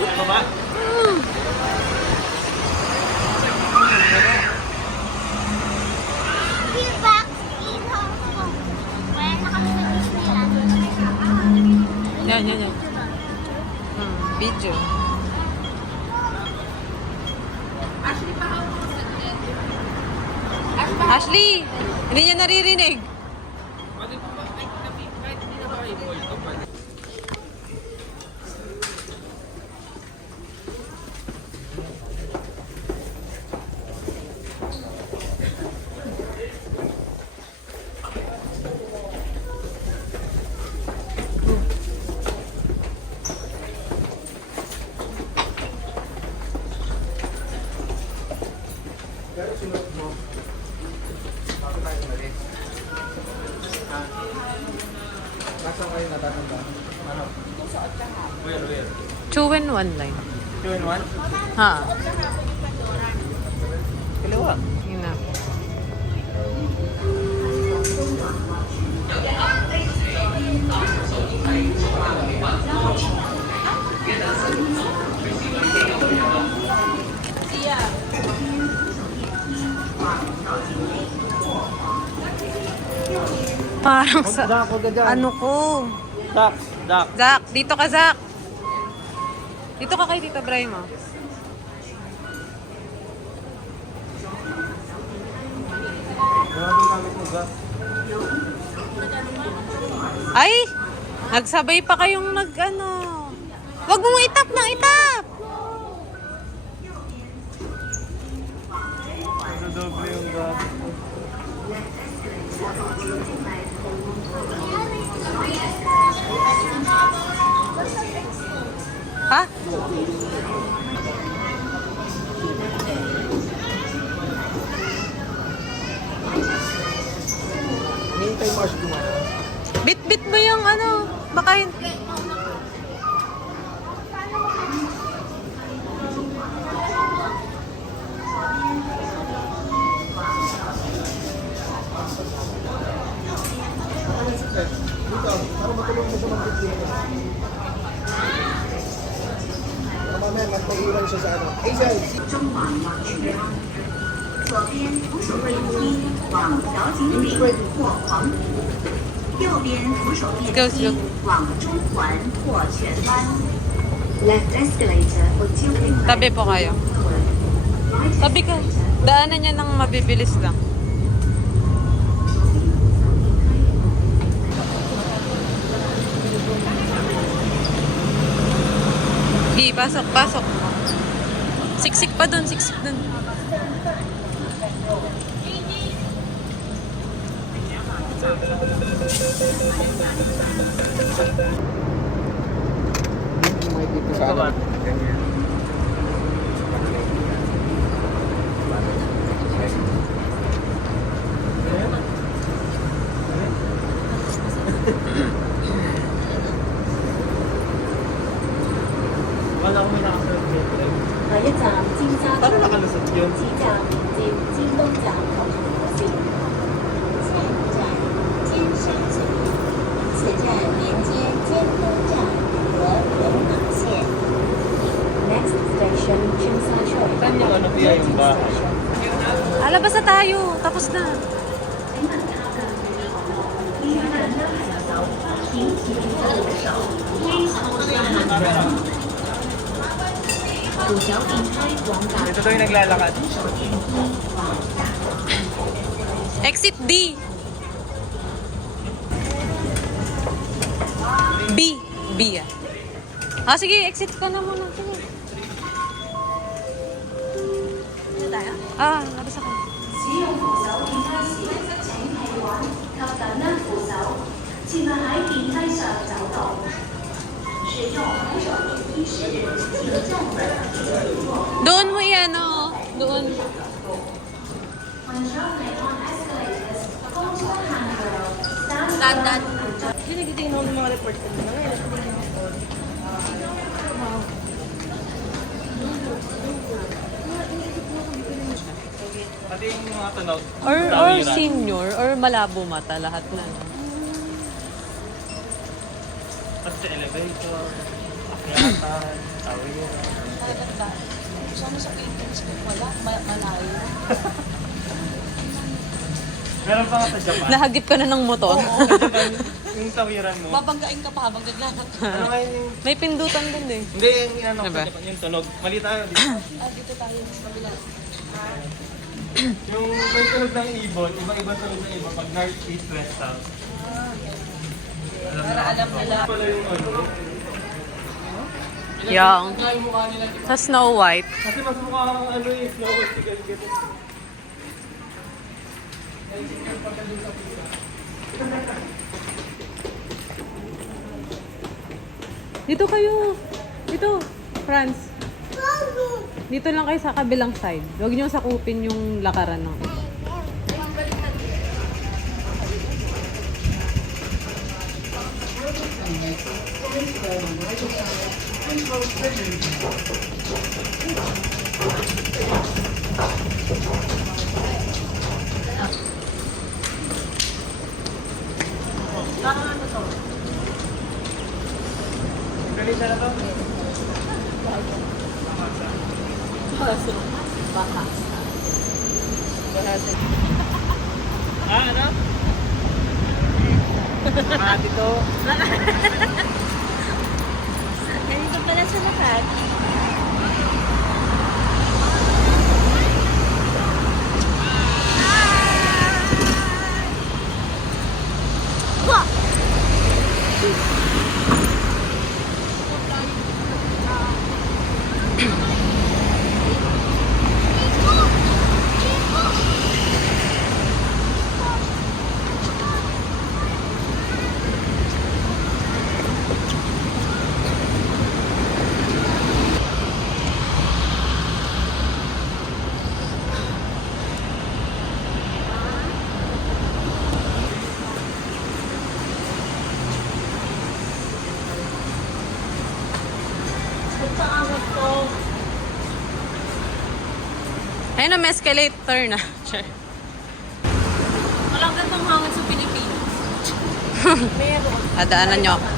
Baba. Back in Hong Kong. Wala na kami sa Disneyland. Yan. Video. Ashley! Hindi niya naririnig. Pero sunod mo. Bago tayo umalis. Nasaan kayo natatanda? Ano? Where? 2 in 1 line. 2 in 1? Ha? Kaliwa. Yun na. Parang sa... Ano ko? Duck. Zach, dito ka, Zach. Dito ka kay Tita Bray mo. Maraming gamit mo ba? Ay! Nagsabay pa kayong nag-ano. Huwag mong itap ng itap! Ano doble yung gamit mo? Ha? Hinihintay mo siya gumana. Bit-bit mo yung ano. Baka Dito, para matulong mo siya mag-video. Mamaya, mas mag-iwan siya sa ano. Hazel! 中环往去，左边扶手电梯往调景岭或黄埔，右边扶手电梯往中环或荃湾。Left escalator for Tilting tabi po kayo. Tabi ka. Daanan niya ng mabibilis lang. Gi, pasok. Siksik pa dun. May dito sa ano. Ganyan. Wala ko may nakasunod dito. 下一站尖沙 Paano 咀， nakalusot yun? 此站接尖東站及河線，前站尖沙咀，此站連接尖東站和龍南線。Next station 尖沙咀。 Saan yung ano kaya yung bahay? Alabas na tayo. Tapos na. Ito daw yung naglalakad. Exit D. B ah. Ah, sige, exit ka na muna. Sige. Ano tayo? Ah, labas ako. 使用扶手電梯時，請企穩及緊握扶手，切勿喺電梯上走動。使用扶手電梯時，請站穩並穩坐。 Doon mo yan, oh. Doon. When traveling on escalators, hold your handrail, stand Dandan. Ginigiting mo ng mga report ko. Pati yung mga tunog. Or senior, or malabo mata, lahat na. No? Pati sa elevator, akyatan. Gusto mo sa Philippines kung wala, malayo. Meron pa nga sa Japan. Nahagip ka na ng motor. Sa Japan, yung tawiran mo. Babanggain ka pa habang naglalakad. Ano nga yung... May pindutan din eh. Hindi, yung ano Diba? sa Japan, yung tunog. Mali tayo dito. Dito tayo sa kabila. Yung may tunog ng ibon, iba-iba tunog ng ibon pag north, east, west, south. Para alam nila. Pala yung ano. Yung Kaya yung mukha nila. sa Snow White. Kasi mas mukha kang ano yung Snow White si Galget. Dito kayo. Dito, Franz. Dito lang kayo sa kabilang side. Huwag niyo sakupin yung lakaran ng iba. Ganito na to? Ah, ano? Makati to. Ganito pala sa lahat. Ayun na, may escalator na. Sure. Walang gandang hangin sa Pilipinas. Meron. Adaanan nyo ako.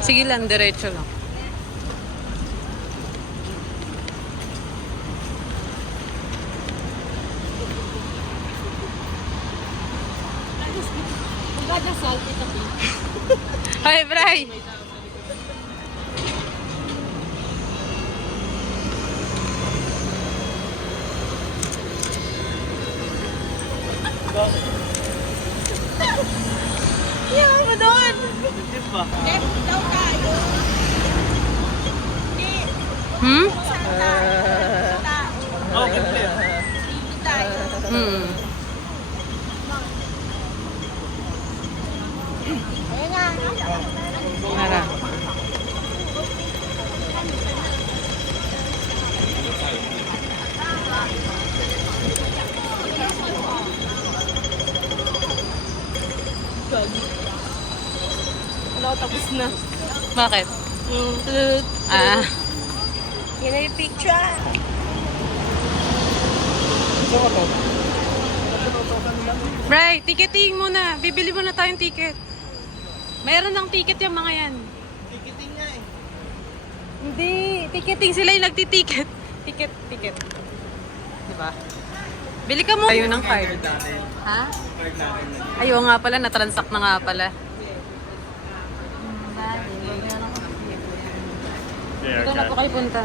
Sige lang, diretso lang. Magdadasal kita po. Hi, Bray! Iyaw mo doon! Legit ba? Left daw tayo. Hindi. Hmm? Oh, complete. Hindi tayo. Hmm. Ayun nga. Mara. Wala, tapos na. Bakit? Ah. Yan na yung picture. Gusto ko to. Bray, ticketing muna. Bibili muna tayong ticket. Mayroon ng ticket yung mga yan. Ticketing nga eh. Hindi, ticketing sila yung nagtiticket. Ticket. Diba? Bili ka mo. Ayun ang card. Ha? Card natin. Ayun nga pala, natransact na nga pala. Dito na po kayo punta.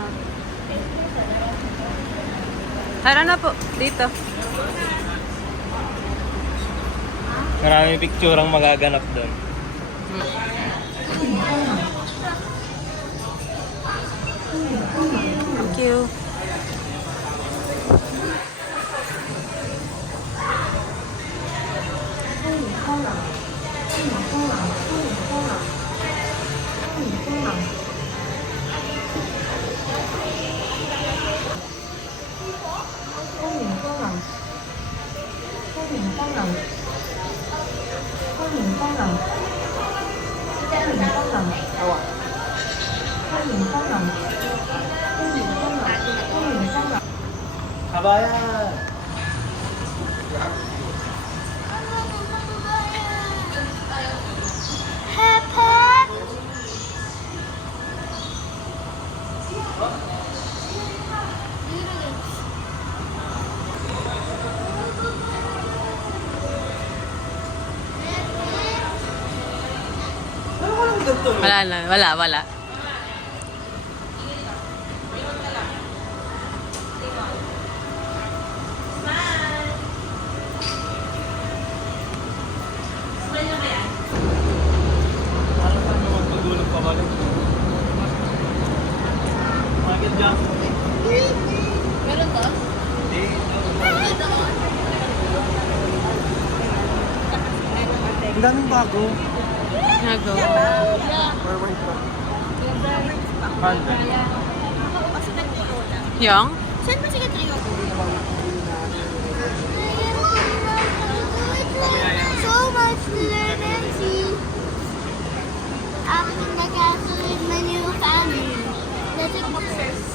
Tara na po, dito. Maraming picture ang magaganap doon. Thank you. Kabayan! Pepe. Wala na, wala. Parang saan mo magpagulog pa balik? Michael Jackson. Meron to? Ang daming bago. Nagawa. Or wait pa. Panda. Yang? Saan ba sige tayo? So much to learn and see. I'm in the castle with my new family. Let's take pictures.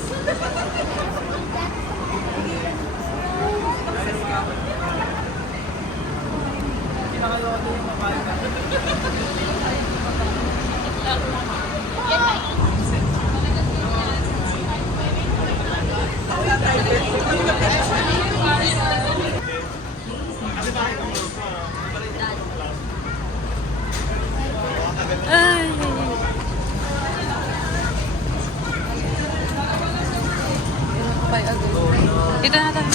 Ay. Dito na tayo.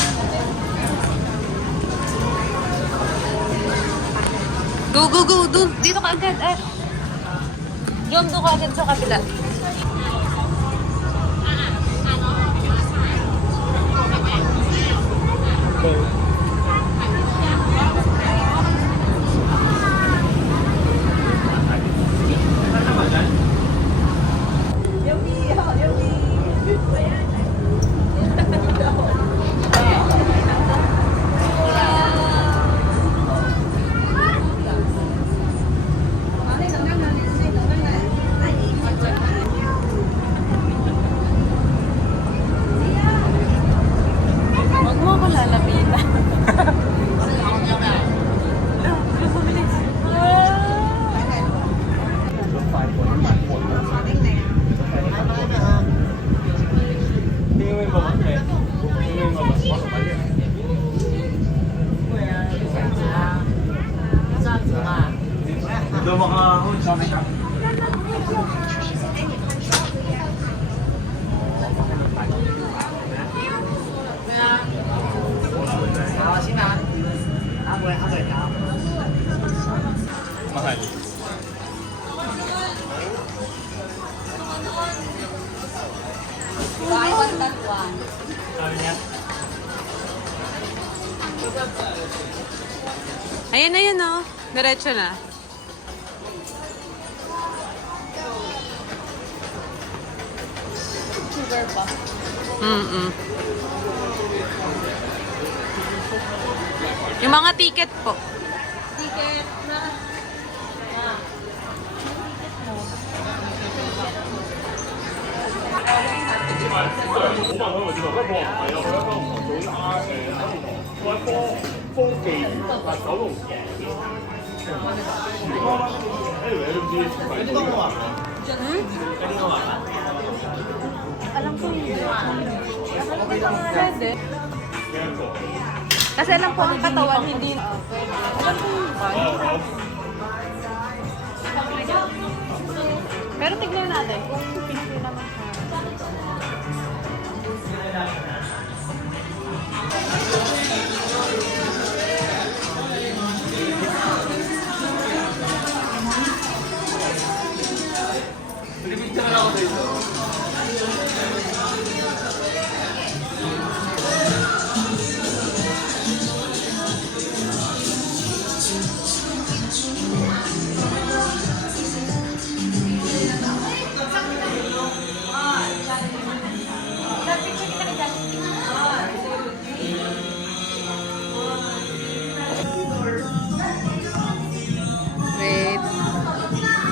Go. Dito ka agad. Jom, doon ka agad sa kabila. Huwag mo ako lalapitan. Tingin mo ba? Tingin mo ba? Doon makahon sa amin. Mahal. Buy one, that one. Sabi niya? Ayun na yun, oh. Diretso na. Sugar pa. Yung mga ticket po. Ticket na. Alam ko hindi. Kasi alam ko ang katawan, hindi. Alam ko yung pero tignan natin kung pinili naman siya.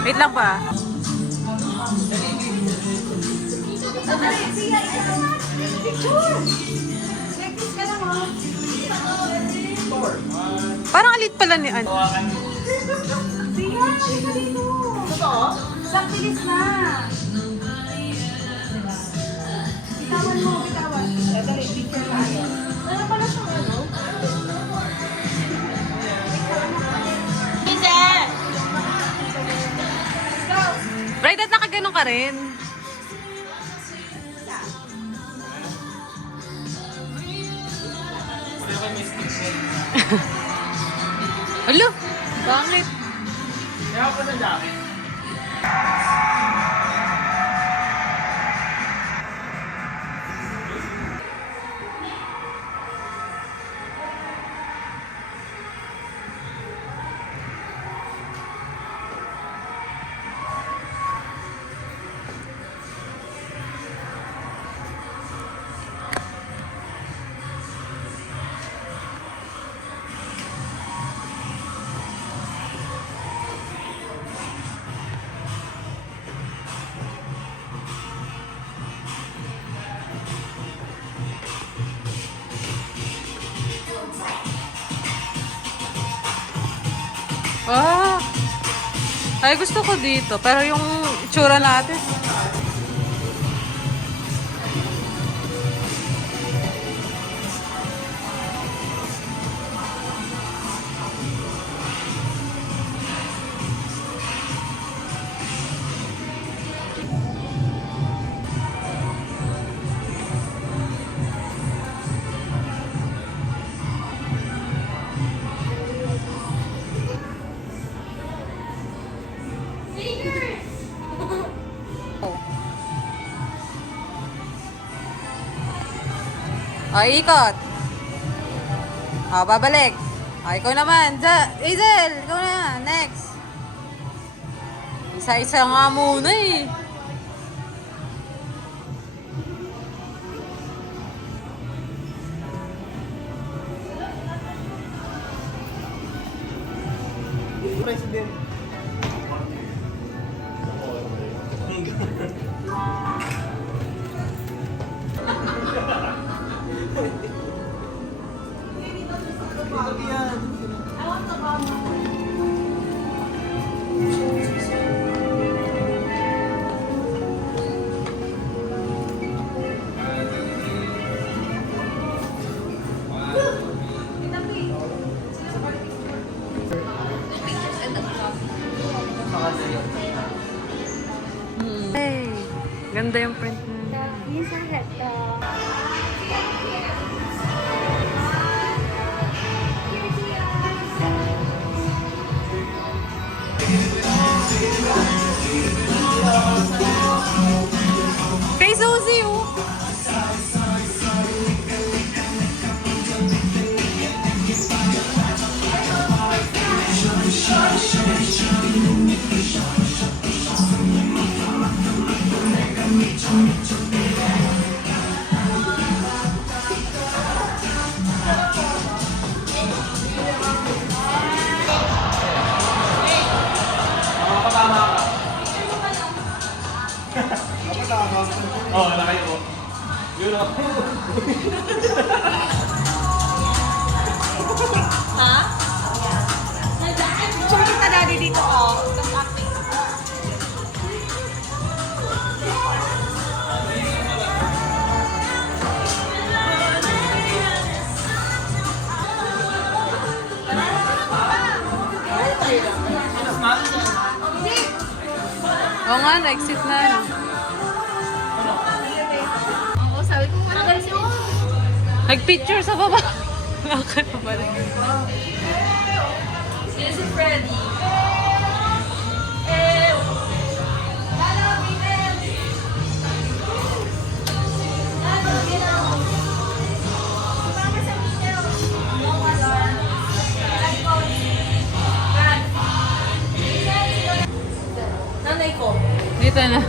Wait lang pa. Parang alit pala ni ano. Totoo? Sak, bilis na. Bitawan mo, bitawan. Dali, picture na ano. Ano pala siyang ano? Right, at nakaganon ka rin. Alo, bakit? Kaya ako na jacket. Ah, ay gusto ko dito. Pero yung itsura natin. Ay, ikot. Babalik. Ay, ikaw naman. Hazel, ikaw na. Next. Isa-isa nga muna eh. President. Hey, ganda yung print niya. Minsan ganda. Kay Suzy, oh. Oo, nakay ko. Yun ako. Ha? Picture kita daddy dito, oh. Tapos acting. Oo nga, na-exit na. Oo, sabi ko nga na siya. Nag-picture sa baba. Wala na pala. Sino si Freddy? Nanay ko. Dito na.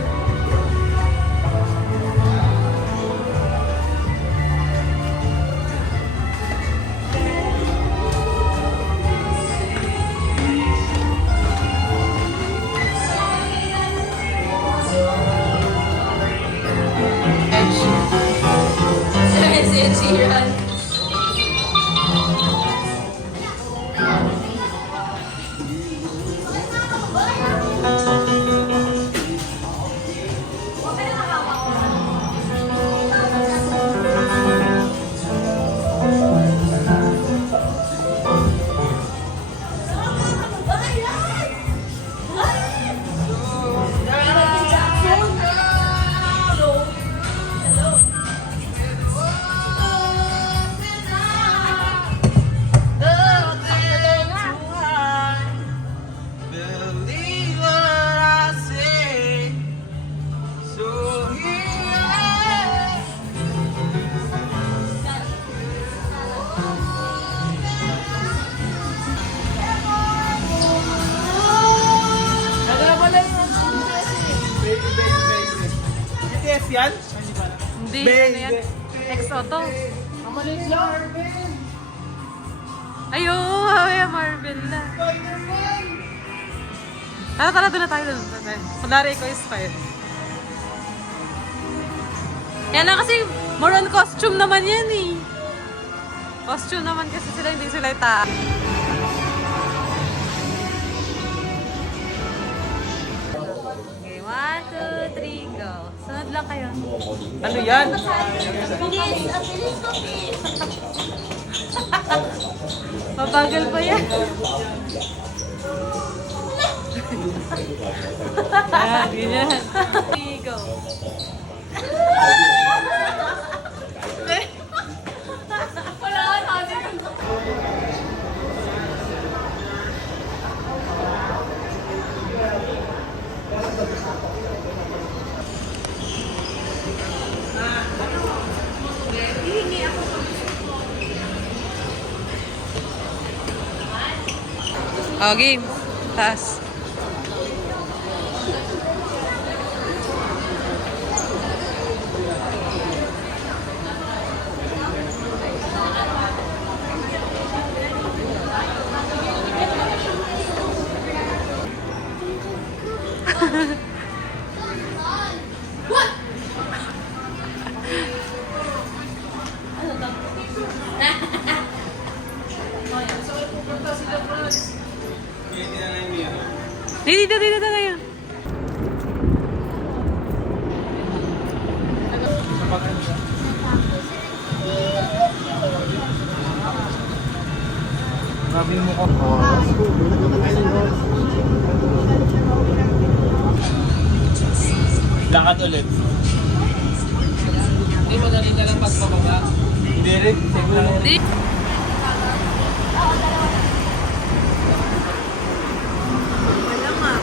Believe what I say. So here I am. Baby, baby, baby. BTS yan? Hindi, Baby. ano yan? Ex-auto. Mamalit lang, Arvin. Ayo, ay, Marvel na. Spider-Man. Tara, doon na tayo doon. Kunwari ikaw is fire. Yan lang kasi, more on costume naman yan eh. Costume naman kasi sila, hindi sila ita. Okay, 1, 2, 3, go. Sunod lang kayo. Ano yan? Bilis, ang bilis ko, bilis. Mabagal pa yan. Yan, ganyan. Okay, go. Wala ka natin. Oh, game. Taas. Dito ngayon. Grabe mo ko. Lakad ulit. Hindi mo dali na lang pagpababa. Hindi rin. Di. Wala nga.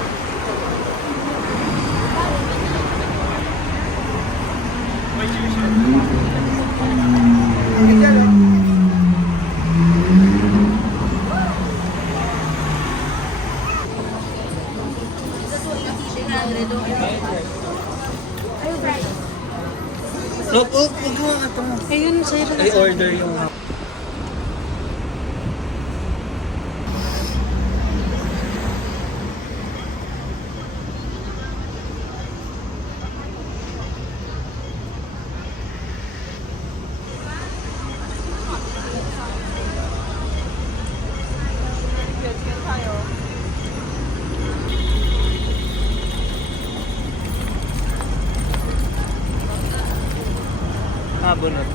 Huwag mo nga ito mo. Ayun, sa'yo na. I-order yung... Bunot.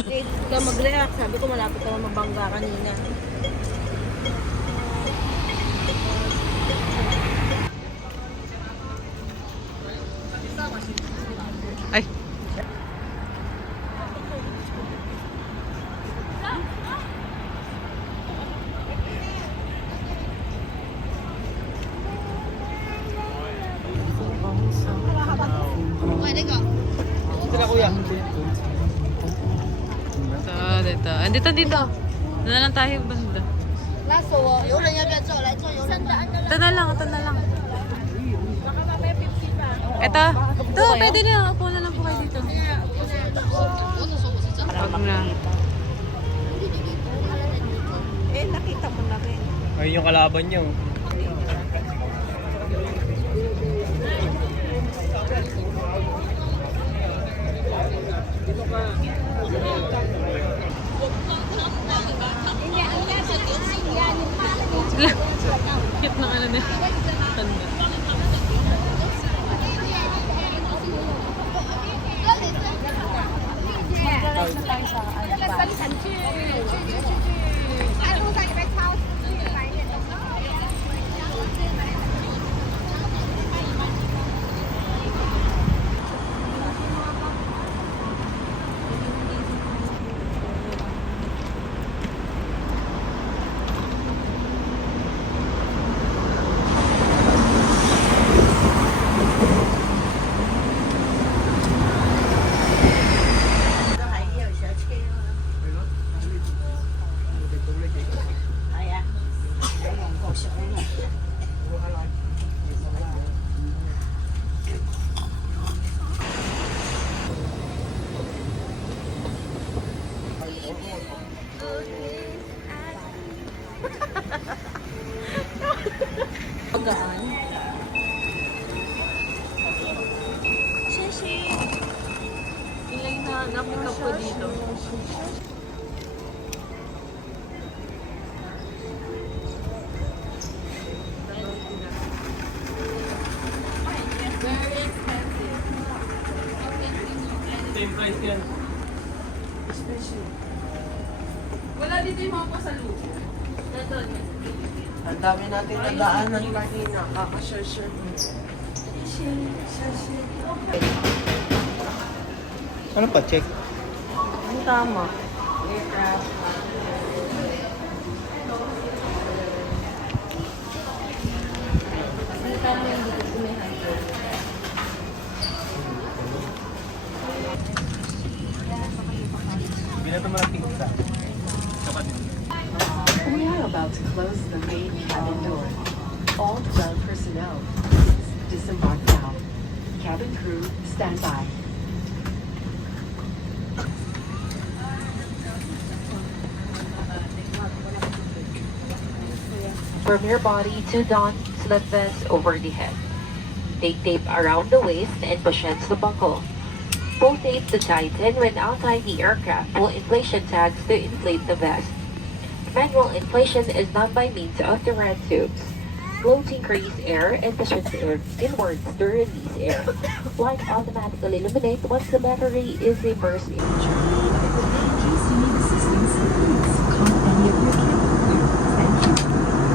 Hindi ka mag-react. Sabi ko malapit ka mabangga kanina. Ay. Pwede ka. Sila kuya. Dito. Andito. Doon na lang tayo banda. 拉手哦，有人要不要坐？来坐，有人的。 Ito na lang. Ito, pwede na. Upo na lang po kayo dito. Wag na. Eh, nakita mo na rin. Ayun yung kalaban niyo. Sila. Cute ng ano na. Tanda. Ilang na pick up ko dito. Same price yan. Wala dito yung mga pasalubong. Ang dami natin nadaanan kanina. Kakashare-share. Ano pa? Check. Ang tama. Binato mo ng pizza. Kapatid. We are about to close the main cabin door. All ground personnel, please disembark now. Cabin crew, stand by. From your body to don slip vest over the head. Take tape around the waist and push ends to buckle. Pull tape to tighten when outside the aircraft. Pull inflation tags to inflate the vest. Manual inflation is done by means of the red tubes. Blow to increase air and push it inwards to release air. Light automatically illuminate once the battery is immersed in. case you need assistance, please call any of your carrier. Thank you.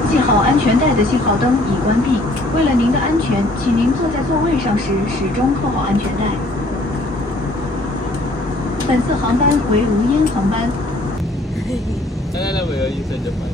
系好安全带的信号灯已关闭。为了您的安全，请您坐在座位上时始终扣好安全带。本次航班为无烟航班。 Nalala mo yun yung sa Japan?